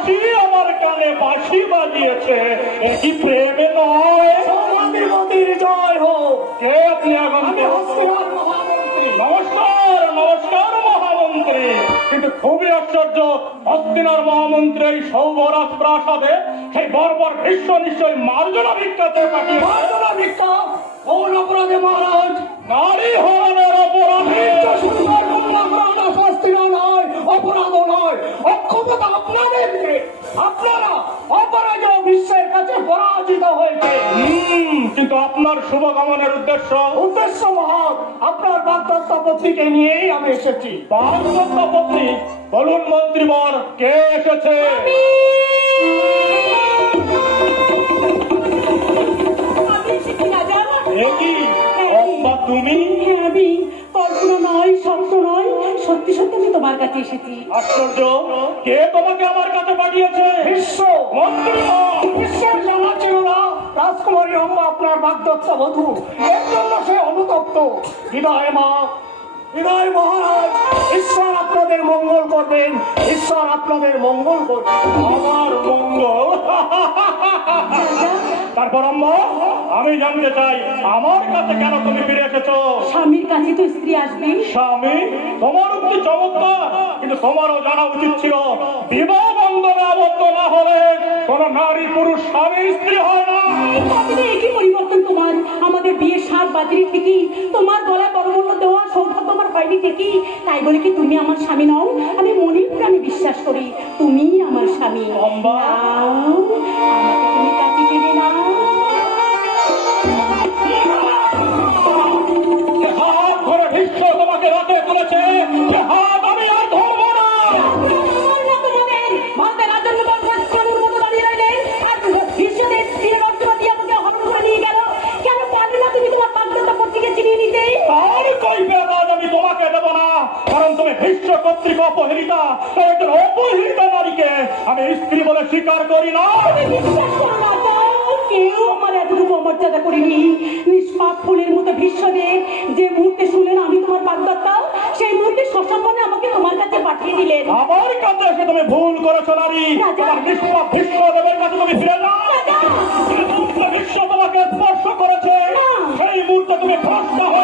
হাসি আমার কানে বাঁশি বাজিয়েছে? কি প্রেমে নয়? জয় হোক। কে আপনি আমি নমস্কার নমস্কার মহামন্ত্রী। কিন্তু খুবই আশ্চর্য হস্তিনার মহামন্ত্রী এই সৌবরাজ প্রাসাদে সেই বর্বর বিশ্ব নিশ্চয় মার্জনা ভিক্ষাতে পাঠিয়ে মার্জনা ভিক্ষা? কোন অপরাধে মহারাজ। নারী হরণের অপরাধে। কন্যা শাস্তিও নয় অপরাধও নয় অক্ষমতা আপনাদের আপনারা অপরাজয় বিশ্বের কাছে পরাজিত হয়েছে। কিন্তু আপনার শুভকামনের উদ্দেশ্য? উদ্দেশ্য মহৎ আপনার বাগদত্তা পত্রিকে নিয়েই আমি এসেছি। বাগদত্ত পত্নী বলুন মন্ত্রীবর কে এসেছে? সত্যি সত্যি আমি তোমার কাছে এসেছি। আশ্চর্য কে তোমাকে আমার কাছে পাঠিয়েছে? বিশ্ব। মন্ত্রীবর বিশ্বের জানা ছিল না রাজকুমারী অম্মা আপনার বাগদত্তা বধূ এর জন্য সে অনুতপ্ত। হৃদয় মা। হৃদয় মহারাজ ঈশ্বর আপনাদের মঙ্গল করবেন ঈশ্বর আপনাদের মঙ্গল করবেন। আমার মঙ্গল। তারপর আম্মা আমি জানতে চাই আমার কাছে কেন তুমি ফিরে এসেছ? স্বামীর কাছে তো স্ত্রী আসবে স্বামী তোমার অতি চমৎকার কিন্তু তোমারও জানা উচিত ছিল বিবাহ বন্ধনে আবদ্ধ না হলে কোন নারী পুরুষ স্বামী স্ত্রী হয় না। বাজারে ঠিকই। তোমার গলায় বড়মূল্য দেওয়া সৌভাগ্য আমার হয়নি ঠিকই। তাই বলে কি তুমি আমার স্বামী নও? আমি মনে প্রাণে বিশ্বাস করি। তুমি আমার স্বামী। আমাকে তুমি কাছে টেনে তোমাকে রাতে তুলেছে। কর্তৃক অপহৃতা অপহৃত নারীকে আমি স্ত্রী বলে স্বীকার করি না। কেউ আমার এতটুকু অমর্যাদা করিনি। নিষ্পাপ ফুলের মতো ভীষ্মদেব যে মুহূর্তে শুনলেন আমি তোমার বাগদত্তা সেই মুহূর্তে মনে আমাকে তোমার কাছে পাঠিয়ে দিলেন। আমার কাছে এসে তুমি ভুল করেছ নারী। তোমার বিশ্ব বিশ্বদেবের কাছে তুমি ফিরে মুহূর্তে বিশ্ব তোমাকে স্পর্শ করেছে। সেই মুহূর্তে তুমি ভ্রষ্ট হয়েছো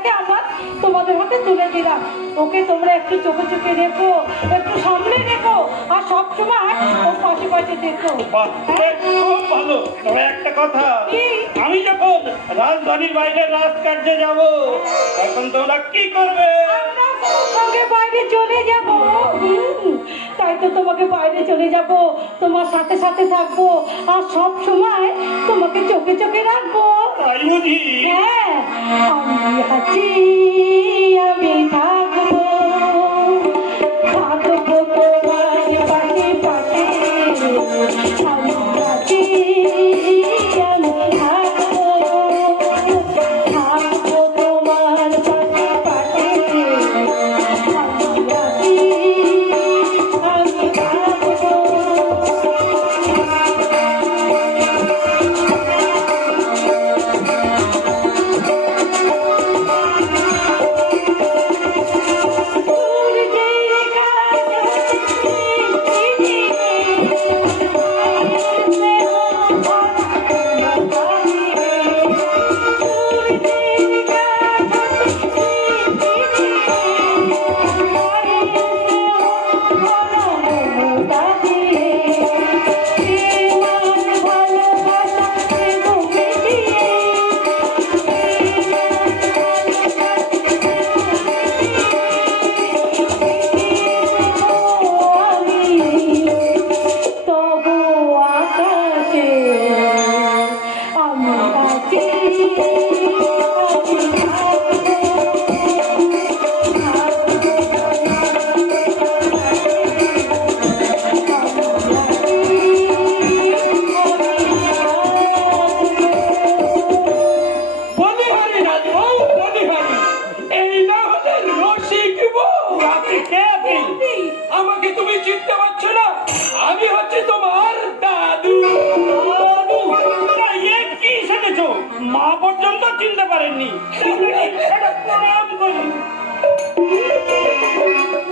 ভাইটাকে আমার তোমাদের হাতে তুলে দিলাম। ওকে তোমরা একটু চোখে চোখে রেখো একটু সামনে রেখো আর সবসময় ওর পাশে পাশে দেখো। খুব ভালো। তবে একটা কথা আমি যখন রাজধানীর বাইরে রাজকার্যে যাব তখন তোমরা কি করবে? সঙ্গে বাইরে চলে যাব। তাই তো তোমাকে বাইরে চলে যাব। তোমার সাথে সাথে থাকব। আর সব সময় তোমাকে চোখে চোখে রাখব। হ্যাঁ আমি আছি আমি থাকব।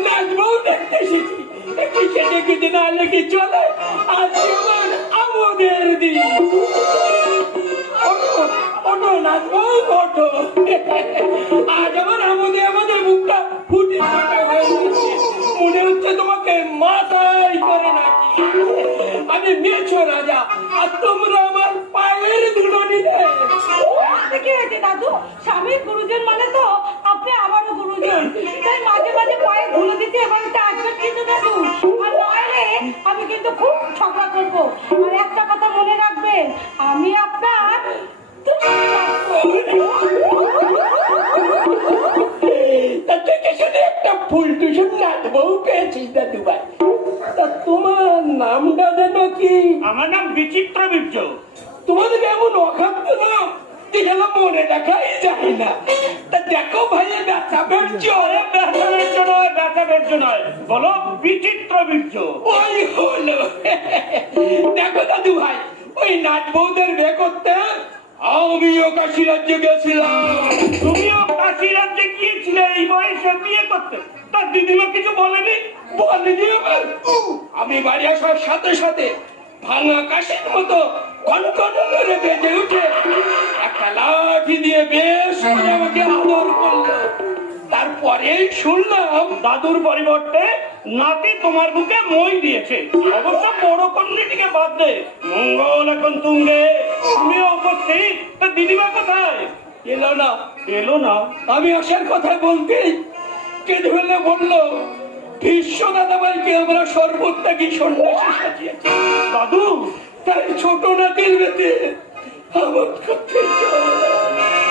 নাচবউ দেখতে এসেছি। সেজে গুজে না লেগে চলে আজ আমার আমাদের দিন। ওঠো নাচবউ ওঠো। আজ আমার আমাদের আমাদের মুখটা ফুটে ফাটা হয়ে মনে হচ্ছে তোমাকে মাথায় করে নাকি আমি মেছো রাজা, আর তোমরা আমার পায়ের ধুলো নিলে দাদু স্বামীর গুরুজন মানে তো আপনি আমারও গুরুজন। তাই মাঝে মাঝে পায়ে ধুলো দিতে এবার আসবেন কিন্তু দাদু আর নইলে আমি কিন্তু খুব ঝগড়া করব। আর একটা কথা মনে রাখবেন আমি আপনার তা থেকে শুধু একটা ফুল টুসুন নাচবউ পেয়েছিস দাদু ভাই তোমার নামটা যেন কি? আমার নাম বিচিত্র বীর্য। তোমাদের এমন অখাদ্য নাম দিলে মনে রাখাই যায় না। তা দেখো ভাইয়ের ব্যথা ওরে ব্যথা বের্জ নয় ব্যথা নয় বলো বিচিত্র বীর্য। ওই হলো। দেখো দাদু ভাই ওই নাচ বউদের বিয়ে করতে আমিও কাশি রাজ্যে গেছিলাম। তুমিও কাশি রাজ্যে গিয়েছিলে এই বয়সে বিয়ে করতে। তার দিদিমা কিছু বলেনি? বলেনি আমি বাড়ি আসার সাথে সাথে ভাঙা কাশির মতো কনকন করে বেজে উঠে একটা লাঠি দিয়ে বেশ আমাকে আদর করল। তারপরেই শুনলাম দাদুর পরিবর্তে নাতি তোমার বুকে মই দিয়েছে। অবশ্য বড় কন্যাটিকে বাদ দে। মঙ্গল এখন তুঙ্গে। তুমিও উপস্থিত। তা দিদিমা কোথায়? এলো না এলো না। আমি আসার কথা বলতেই কেঁদে ফেলে বলল বিশ্ব দাদাভাইকে আমরা সর্বত্যাগী সন্ন্যাসী সাজিয়েছি। দাদু তাই ছোট নাতির বেতে আমোদ করতে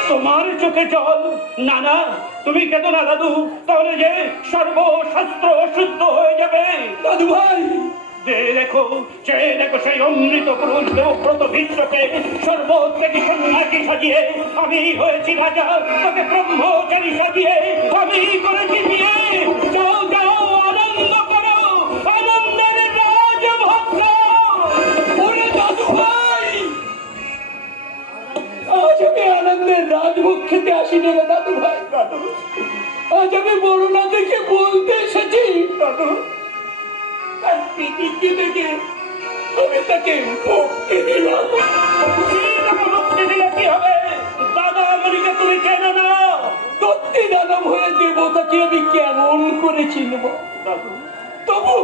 তোমার চোখে জল। না না তুমি কেঁদো না দাদু। তাহলে যে সর্বশাস্ত্র শুদ্ধ হয়ে যাবে। দাদু ভাই। দেখো সেই অমৃত পুরুষ দেবব্রত বিশ্বকে সর্বোত্তেজী সন্ন্যাসী সাজিয়ে আমি হয়েছি রাজা তোকে ব্রহ্মচারী সাজিয়ে আমি করেছি বিয়ে। যাও যাও। খেতে আসিনি রে দাদু ভাই। আজ আমি বড় না দেখে বলতে এসেছি দেখে আমি তাকে তুমি না হয়ে আমি কেমন করে দাদু, তবু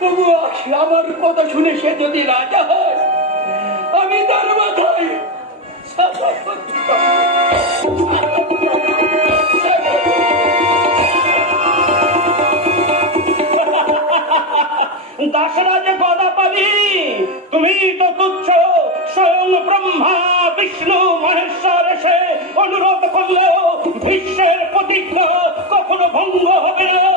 তবু আমার কথা শুনে সে যদি রাজা হয়, আমি তার মাথায়। দাসরাজ গদাপালি তুমি তো তুচ্ছ। স্বয়ং ব্রহ্মা, বিষ্ণু, মহেশ্বর এসে অনুরোধ করলেও, বিশ্বের প্রতিজ্ঞা কখনো ভঙ্গ হবে না।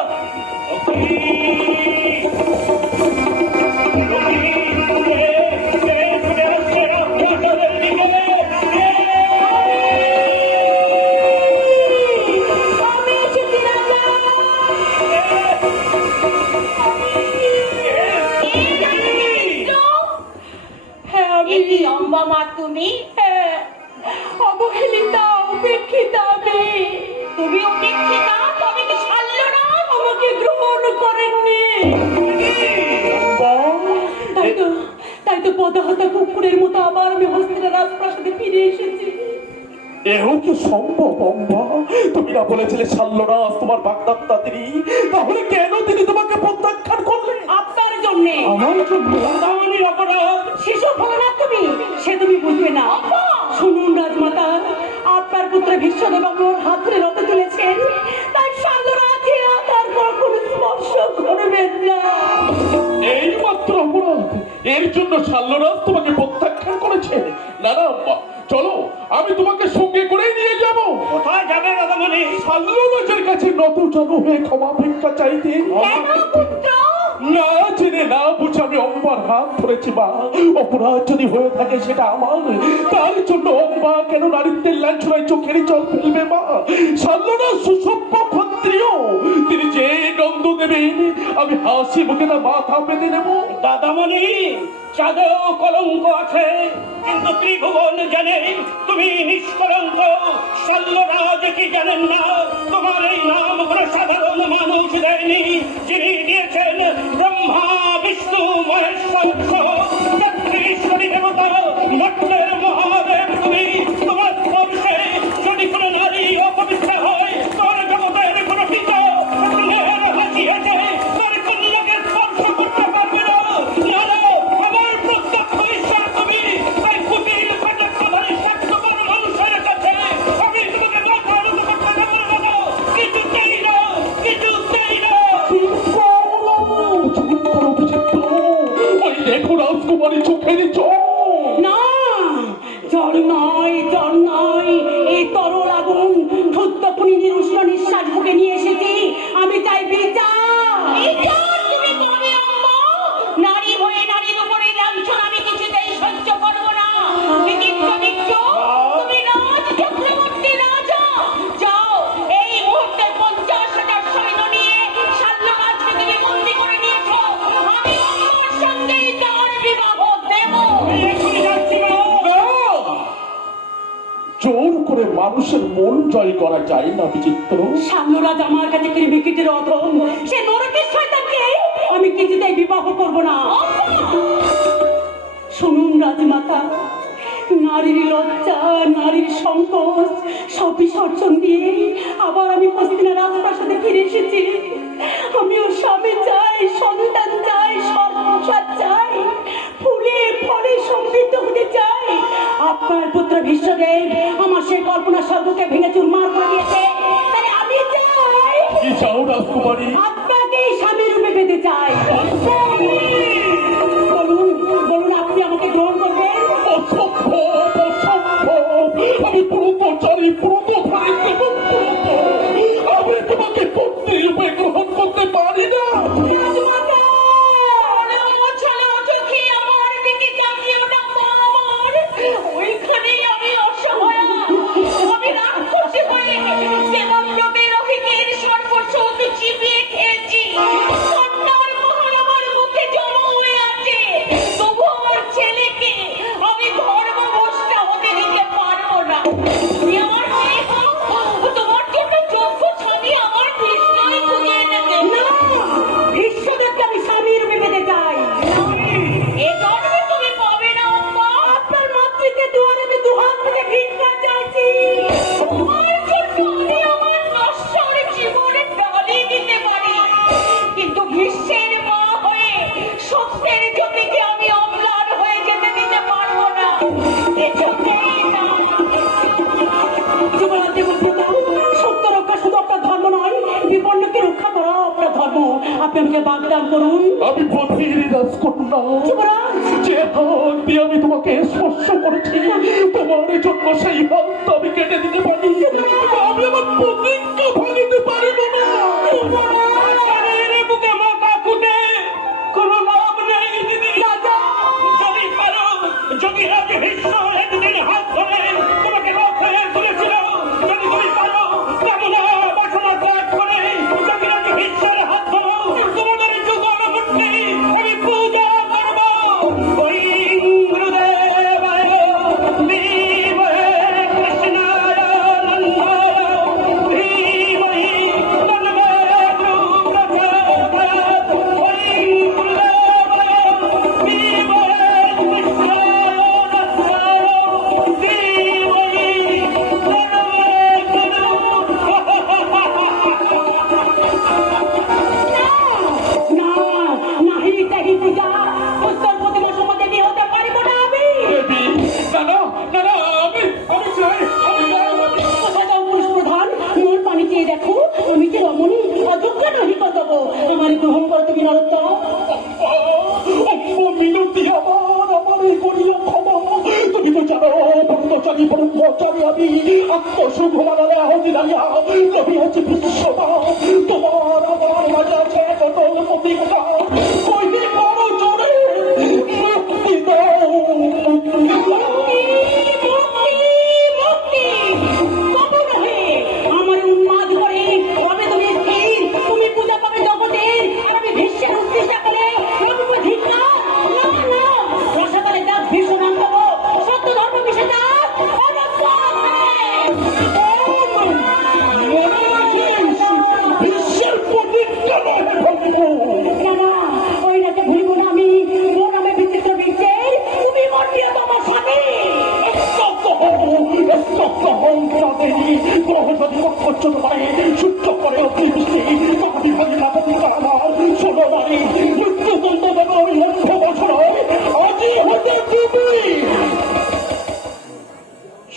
পদাহতা মতো আবার আমি হস্তিনা রাজপ্রাসাদে ফিরে এসেছি। এও কি সম্ভব অম্মা তুমি না বলেছিলে না তোমার বাগদাত্তা তিনি। তাহলে কেন তিনি তোমাকে প্রত্যাখ্যান করলেন? আমার জন্য? অপরাধ শিশু না তুমি। সে তুমি বুঝবে না। শুনুন রাজমাতা আপনার পুত্র বিশ্বদেবাবুর হাত ধরে রথে তুলেছেন। করবেন না। এই মাত্র অপরাধ এর জন্য শাল্যরাজ তোমাকে প্রত্যাখ্যান করেছে। না না আম্মা, চলো আমি তোমাকে সঙ্গে করে নিয়ে যাব। কোথায় যাবে দাদামণি শাল্যরাজের কাছে নত জানো হয়ে ক্ষমা ভিক্ষা চাইতে। না জেনে না বুঝে আমি অম্বার হাত ধরেছি মা। অপরাধ যদি হয়ে থাকে সেটা আমার। তার জন্য অম্বা কেন নারীত্বের লাঞ্ছনায় চোখেরই জল ফেলবে মা? সাল্লনা সুসভ্য ক্ষত্রিয় আমি হাসি মুখে তার মাথা পেতে নেব। দাদামণি চাঁদেও কলঙ্ক আছে। কিন্তু ত্রিভুবন জানে, তুমি নিষ্কলঙ্ক। কি জানেন না? তোমার এই নাম কোনো সাধারণ মানুষ দেয়নি। যিনি দিয়েছেন ব্রহ্মা, বিষ্ণু, মহেশ্বর তেত্রিশটি দেবতা মহাদেব তুমি। রাজমাতা নারীর লজ্জা নারীর সংকোচ সব বিসর্জন দিয়ে আবার আমি পশ্চিমা রাজপ্রাসাদে ফিরে এসেছি। আমিও স্বামী চাই সন্তান চাই সংসার চাই ফুলে ফলে সমৃদ্ধ হতে চাই। আপনার পুত্র বিশ্বদেব আমার সেই কল্পনা স্বর্গকে ভেঙে চুরমার করে দিয়েছে। তাই আমি চাই রাজকুমারী? আপনাকে স্বামী রূপে পেতে চাই। আমি তোমাকে পত্নী রূপে গ্রহণ করতে পারি না। আপনি আমাকে বাগদান করুন। আমি পথের রাজকন্যা যুবরাজ! যে হাত দিয়ে আমি তোমাকে স্পর্শ করেছি তোমার জন্য সেই হাত আমি কেটে দিতে পারি। আমি আমার প্রতিজ্ঞা ভাঙিতে পারিব না।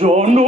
জননী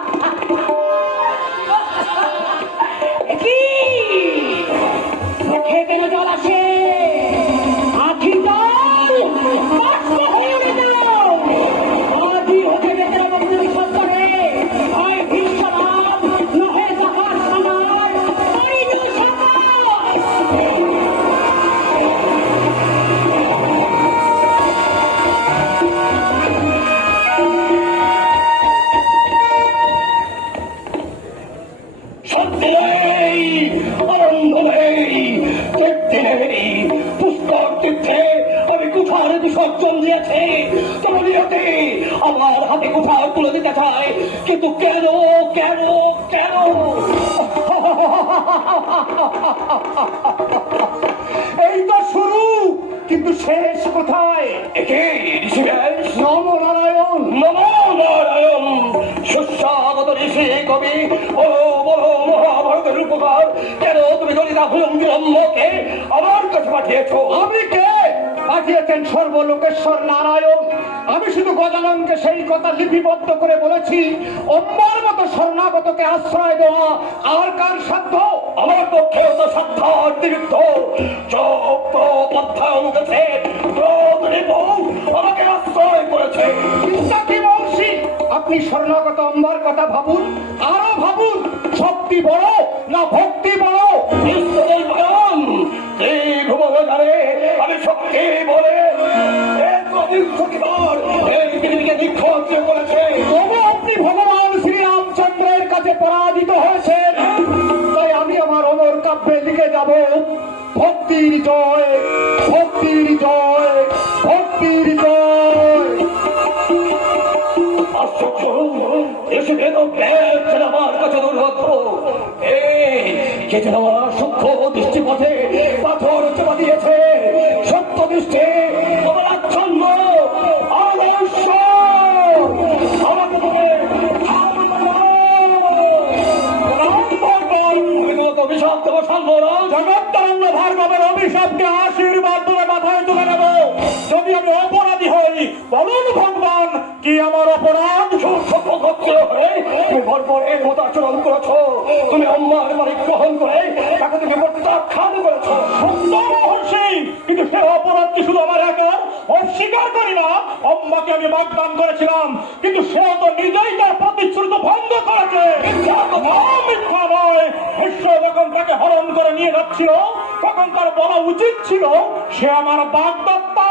চাই কিন্তু কেন কেন কেন? এই তো শুরু কিন্তু শেষ কোথায়? সুস্বাগত ঋষি কবি ও বলো মহাভারতের উপকার কেন তুমি ললিতা ভুলম্বিলম্বকে আমার কাছে পাঠিয়েছো? আমি কে? পাঠিয়েছেন সর্বলোকেশ্বর নারায়ণ। আমি শুধু গজাননকে সেই কথা লিপিবদ্ধ করে বলেছি অম্বার মতো শরণাগতকে আশ্রয় দেওয়া আর কার সাধ্য? আমার পক্ষে তো সাধ্য অতিরিক্ত আমাকে আশ্রয় করেছে। আপনি শরণাগত অম্বার কথা ভাবুন আরও ভাবুন শক্তি বড় না ভক্তি বড়? আমি শক্তি বলে ভক্তির জয় ভক্তির জয় ভক্তির জয়। এসে যেন পেয়েছেন আমার কাছে দুর্ভাগ্য এই কে সূক্ষ্ম দৃষ্টিপথে পাথর চেপা দিয়েছে। তুমি বর্বরের মতো আচরণ করেছ। তুমি অম্মার মালিক গ্রহণ করে তাকে তুমি প্রত্যাখ্যান করেছ। কিন্তু সে অপরাধ কি শুধু আমার একার? অস্বীকার করি না। অম্বাকে আমি বাগদান করেছিলাম। কিন্তু সে তো নিজেই তার প্রতিশ্রুত ভঙ্গ করেছে। বিশ্ব যখন তাকে হরণ করে নিয়ে যাচ্ছিল, তখন তার বলা উচিত ছিল, সে আমার বাগদত্তা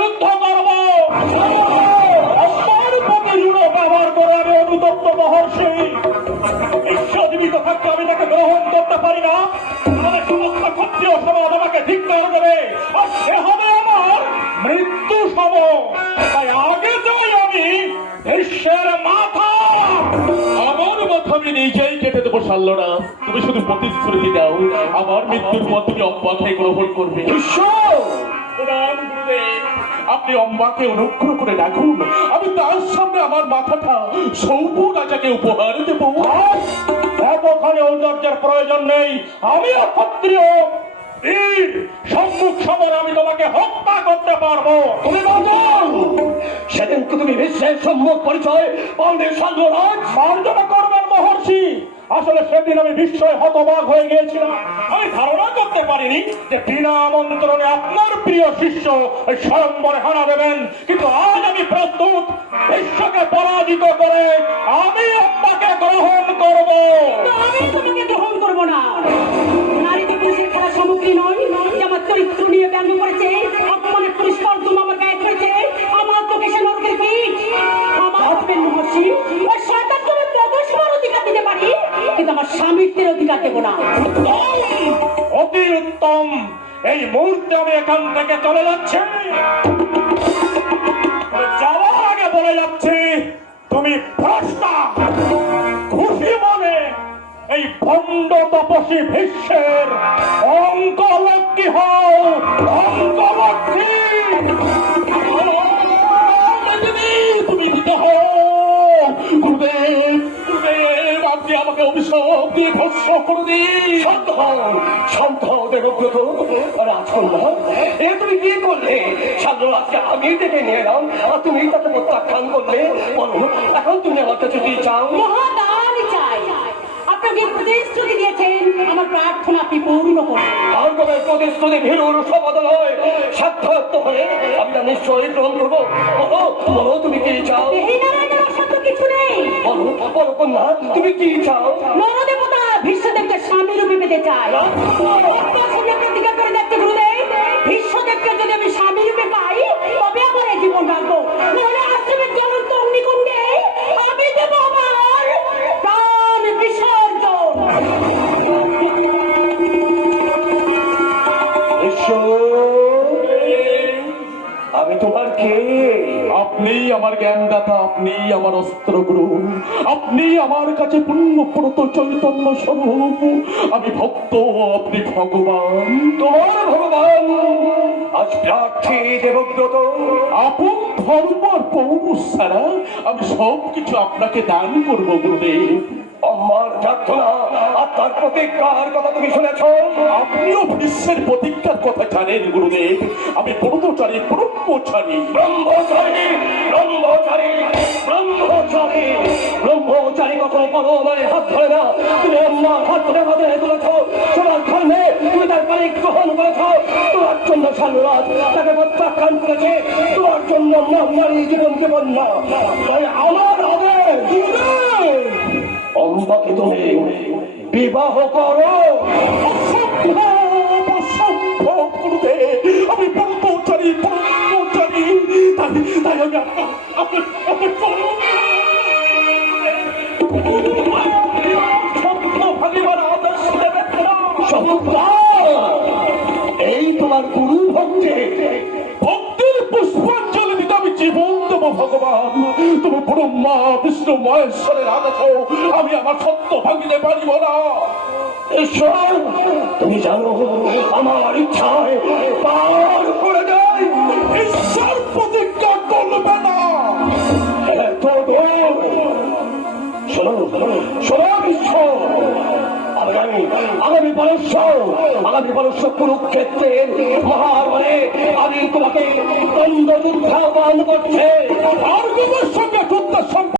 যুদ্ধ করব। আমার প্রতি জুড়ে ব্যবহার করে আমি অনুতপ্ত মহর্ষি। বিশ্ব জীবিত থাকতে আমি তাকে গ্রহণ করতে পারি না। আমাদের সমস্ত ক্ষত্রিয় সমাজ আমাকে ধিক্কার দেবে। আর সে হবে আমার মৃত্যু সম। তাই আগে চাই আমি বিশ্বের মাথা। আমার মাথা আমি নিজেই কেটে দেবো সাল্লরা তুমি শুধু প্রতিশ্রুতি দাও। আমার মৃত্যুর পর তুমি অব্বাকে গ্রহণ করবে। গুরুদেব আপনি অম্বাকে অনুগ্রহ করে রাখুন আমি তার সামনে আমার মাথাটা সৌপ রাজাকে উপহার দেবো। এতখানি ঔদার্যের প্রয়োজন নেই। আমি ক্ষত্রিয় সম্মুখ সমর আমি তোমাকে হত্যা করতে পারব। তুমি সেদিন তুমি বিশ্বের সম্মুখ পরিচয় পাওনি সাল্যরাজ মার্জনা করবেন মহর্ষি। আসলে সেদিন আমি বিস্ময় হতবাক হয়ে গিয়েছিলাম। আমি ধারণা করতে পারিনি যে বিনা আমন্ত্রণে আপনার প্রিয় শিষ্য ওই স্বয়ম্বরে হানা দেবেন। কিন্তু আজ আমি প্রস্তুত, বিশ্বকে পরাজিত করে আমি আপনাকে গ্রহণ করব। আমি তোমাকে গ্রহণ করব না। নারী পুরুষের খেলা সামগ্রী নয় আমার চরিত্র নিয়ে ব্যঙ্গ করেছে, অপমানের পুরস্কার তুমি আমার গায়ে হয়েছে আমার নরকের কীট আমার মহর্ষি, ওই শয়তান আমার স্বামীত্বের অধিকার দেবো না। অতি উত্তম এই মুহূর্তে আমি এখান থেকে চলে যাচ্ছি। যাওয়ার আগে বলে যাচ্ছি, তুমি ভ্রষ্টা, খুশি মনে এই ভণ্ড তপসী ভীষ্মের অঙ্কলক্ষ্মী হও অঙ্কলক্ষ্মী তুমি দিতে হো আপনি আমাকে অভিশাপ দিয়ে ভস্য করে দিন শান্ত হও শান্ত হও, দেবব্রত। রাজকন্যা এ তুমি কি করলে? সাল্যরাজকে আমি ডেকে নিয়ে এলাম, আর তুমি তাকে প্রত্যাখ্যান করলে। বলো, এখন তুমি আমার কাছে কি চাও? আপনাকে প্রতিশ্রুতি দিয়েছেন আমার প্রার্থনা আপনি পূর্ণ করবেন ভার্গবের প্রতিশ্রুতি ভীরুর সমাধান হয় সাধ্যাত্ম হলে আমি তা নিশ্চয়ই গ্রহণ করব। বলো বলো তুমি কি চাও? এই নারায়ণের অসাধ্য কিছু নেই। বলো বলো কন্যা তুমি কি চাও? নরদেবতা ভীষ্মদেবকে স্বামী রূপে পেতে চায় প্রতিজ্ঞা করে দেখতে গুরুদেব ভীষ্মদেবকে যদি আমি স্বামী রূপে পাই তবে আমার জীবন রাখব আমার জ্ঞানদাতা আপনি আমার অস্ত্র গুরু আপনি আমার কাছে পুণ্যপ্রত চৈতন্য স্বরূপ। আমি ভক্ত আপনি ভগবান। তোমার ভগবান। আজ প্রার্থী দেবব্রত। আপন ধর্ম আর পৌরুষ ছাড়া আমি সব কিছু আপনাকে দান করব গুরুদেব। আমার প্রার্থনা আর তার প্রতিজ্ঞার কথা তুমি শুনেছ? আপনিও বিশ্বের প্রতিজ্ঞার কথা জানেন গুরুদেব। আমি ব্রহ্মচারী ব্রহ্মচারী। ব্রহ্মচারী ব্রহ্মচারী ব্রহ্মচারী ব্রহ্মচারী কখনো বড় নয় হাত ধরে না। তুমি আমার হাত ধরে হাতে তুলেছ। তোমার ধর্মে তুমি তার গ্রহণ করেছ। তোমার জন্য তাকে প্রত্যাখ্যান করেছে। তোমার জন্য নারী জীবন জীবন না। তাই আমার অম্বাকে তুমি বিবাহ করো। আমি ব্রহ্মচারী ব্রহ্মচারী। তাই তাই আমি আপনার ব্রহ্মা, বিষ্ণু, মহেশ্বরের আদেশ আমি আমার সত্য ভাঙিতে পারিব না। তুমি জানো, আমার ইচ্ছায় পার করে দেয়। ঈশ্বর প্রতিজ্ঞা করবে না। শোনো শোনো বিশ্ব আগামী আগামী পরশ আগামী পরশ কুরুক্ষেত্রের মহারণে আমি তোমাকে দ্বন্দ্ব যুদ্ধ আহ্বান করছে ভার্গবের সঙ্গে somebody.